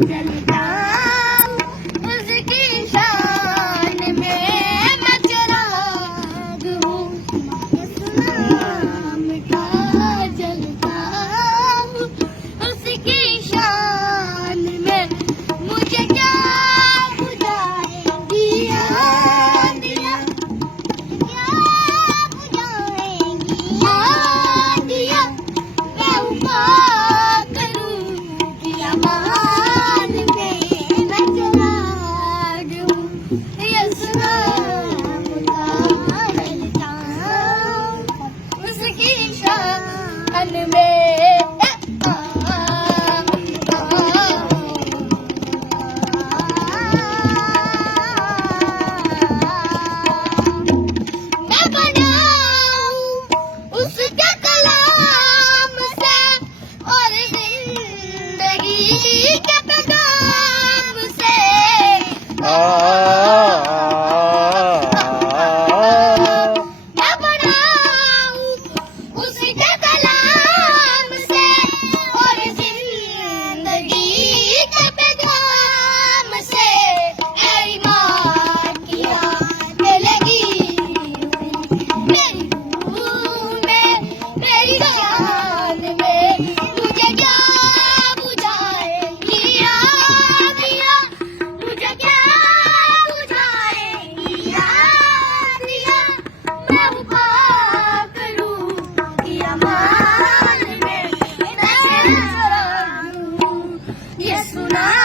जलता उसकी शान में मैं चिराग हूँ इस्लाम का जलता उसकी शान में मुझे क्या बुझाए दिया दिया क्या बुझाएंगी दिया मैं उपा करूँ किया मान में मैं चिराग हूँ इस्लाम का जलता उसकी शान में मैं बनाऊं उसके कलाम से और जिंदगी के पैगाम से मैं बनाऊं उसके कलाम से और जिंदगी के पैगाम से मेरी माँ की आने लगी मेरी रूह में मेरी जान में मुझे क्या बुझाएगी दिया मुझे क्या बुझाएगी दिया मैं उपा करूँ किया मान में मैं चिराग हूँ ये सुना